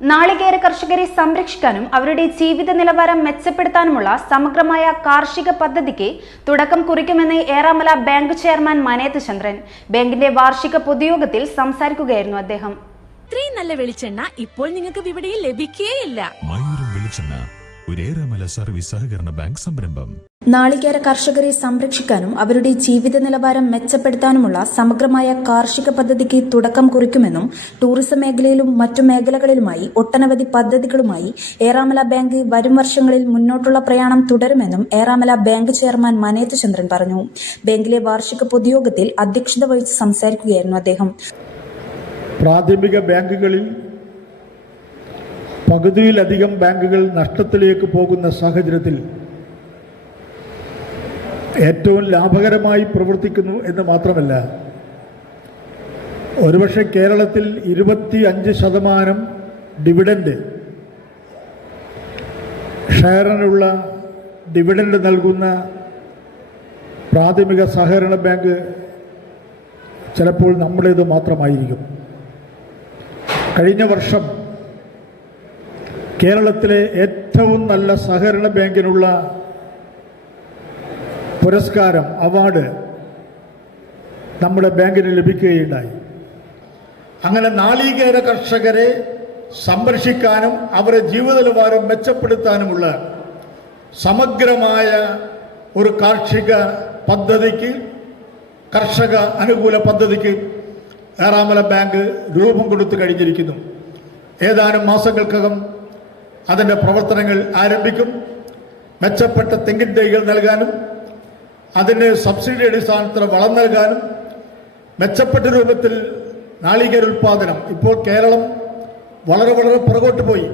നാളികേര കർഷകരെ സംരക്ഷിക്കാനും അവരുടെ ജീവിത നിലവാരം മെച്ചപ്പെടുത്താനുമുള്ള സമഗ്രമായ കാർഷിക പദ്ധതിക്ക് തുടക്കം കുറിക്കുമെന്ന് ഏറാമല ബാങ്ക് ചെയർമാൻ മനേത് ചന്ദ്രൻ. ബാങ്കിന്റെ വാർഷിക പൊതുയോഗത്തിൽ സംസാരിക്കുകയായിരുന്നു അദ്ദേഹം. ഇത്രയും നല്ല വെളിച്ചെണ്ണ ഇപ്പോൾ നിങ്ങൾക്ക് വിപണിയിൽ ലഭിക്കുകയില്ല ഒരേറെമല സർവീസ് സഹകരണ ബാങ്ക് സംരംഭം. നാളികേര കർഷകരെ സംരക്ഷിക്കാനും അവരുടെ ജീവിത നിലവാരം മെച്ചപ്പെടുത്താനുമുള്ള സമഗ്രമായ കാർഷിക പദ്ധതിക്ക് തുടക്കം കുറിക്കുമെന്നും ടൂറിസം മേഖലയിലും മറ്റു മേഖലകളിലുമായി ഒട്ടനവധി പദ്ധതികളുമായി ഏറാമല ബാങ്ക് വരും വർഷങ്ങളിൽ മുന്നോട്ടുള്ള പ്രയാണം തുടരുമെന്നും ഏറാമല ബാങ്ക് ചെയർമാൻ മനേത് ചന്ദ്രൻ പറഞ്ഞു. ബാങ്കിലെ വാർഷിക പൊതുയോഗത്തിൽ അധ്യക്ഷത വഹിച്ച് സംസാരിക്കുകയായിരുന്നു അദ്ദേഹം. പ്രാഥമിക ബാങ്കുകളിൽ പകുതിയിലധികം ബാങ്കുകൾ നഷ്ടത്തിലേക്ക് പോകുന്ന സാഹചര്യത്തിൽ ഏറ്റവും ലാഭകരമായി പ്രവർത്തിക്കുന്നു എന്ന് മാത്രമല്ല ഒരുപക്ഷെ കേരളത്തിൽ ഇരുപത്തി അഞ്ച് ശതമാനം ഡിവിഡൻഡ് ഷെയറിനുള്ള ഡിവിഡൻഡ് നൽകുന്ന പ്രാഥമിക സഹകരണ ബാങ്ക് ചിലപ്പോൾ നമ്മുടേത് മാത്രമായിരിക്കും. കഴിഞ്ഞ വർഷം കേരളത്തിലെ ഏറ്റവും നല്ല സഹകരണ ബാങ്കിനുള്ള പുരസ്കാരം അവാർഡ് നമ്മുടെ ബാങ്കിന് ലഭിക്കുകയുണ്ടായി. അങ്ങനെ നാളികേര കർഷകരെ സംരക്ഷിക്കാനും അവരുടെ ജീവിത നിലവാരം മെച്ചപ്പെടുത്താനുമുള്ള സമഗ്രമായ ഒരു കാർഷിക പദ്ധതിക്ക് കർഷക അനുകൂല പദ്ധതിക്ക് ഏറാമല ബാങ്ക് രൂപം കൊടുത്തു കഴിഞ്ഞിരിക്കുന്നു. ഏതാനും മാസങ്ങൾക്കകം അതിന്റെ പ്രവർത്തനങ്ങൾ ആരംഭിക്കും. മെച്ചപ്പെട്ട തെങ്ങിൻ തൈകൾ നൽകാനും അതിന് സബ്സിഡി അടിസ്ഥാനത്തിൽ വളം നൽകാനും മെച്ചപ്പെട്ട രൂപത്തിൽ നാളികേര ഉൽപാദനം ഇപ്പോൾ കേരളം വളരെ വളരെ പുറകോട്ട് പോയി.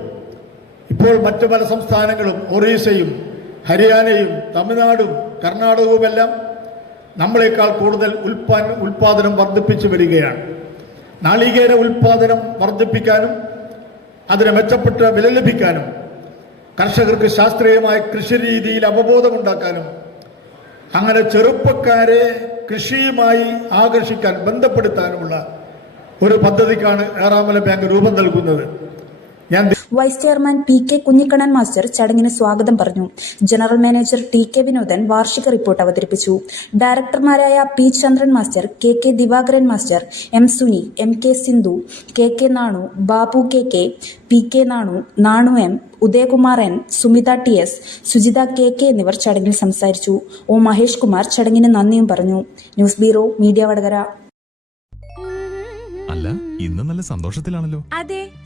ഇപ്പോൾ മറ്റു പല സംസ്ഥാനങ്ങളും ഒറീസയും ഹരിയാനയും തമിഴ്നാടും കർണാടകവുമെല്ലാം നമ്മളെക്കാൾ കൂടുതൽ ഉൽപാദനം വർദ്ധിപ്പിച്ചു വരികയാണ്. നാളികേര ഉൽപാദനം വർദ്ധിപ്പിക്കാനും അതിന് മെച്ചപ്പെട്ട വില ലഭിക്കാനും കർഷകർക്ക് ശാസ്ത്രീയമായ കൃഷി രീതിയിൽ അവബോധമുണ്ടാക്കാനും അങ്ങനെ ചെറുപ്പക്കാരെ കൃഷിയുമായി ആകർഷിക്കാൻ ബന്ധപ്പെടുത്താനുമുള്ള ഒരു പദ്ധതിക്കാണ് ഏറാമല ബാങ്ക് രൂപം നൽകുന്നത്. ഞാൻ vice chairman P K Kunhikannan master ചടങ്ങിന് സ്വാഗതം പറഞ്ഞു. General manager T K Vinodan വാർഷിക റിപ്പോർട്ട് അവതരിപ്പിച്ചു. ഡയറക്ടർമാരായ P Chandran master K K Divakaran master M Suni M K Sindhu K K Nanu Babu K K P K Nanu Nanu M Udayakumar N Sumitha T S Sujitha K K എന്നിവർ ചടങ്ങിൽ സംസാരിച്ചു. O Mahesh Kumar ചടങ്ങിന് നന്ദിയും പറഞ്ഞു. News bureau media Vadakara. അല്ല ഇന്ന് നല്ല സന്തോഷത്തിലാണല്ലോ. അതെ.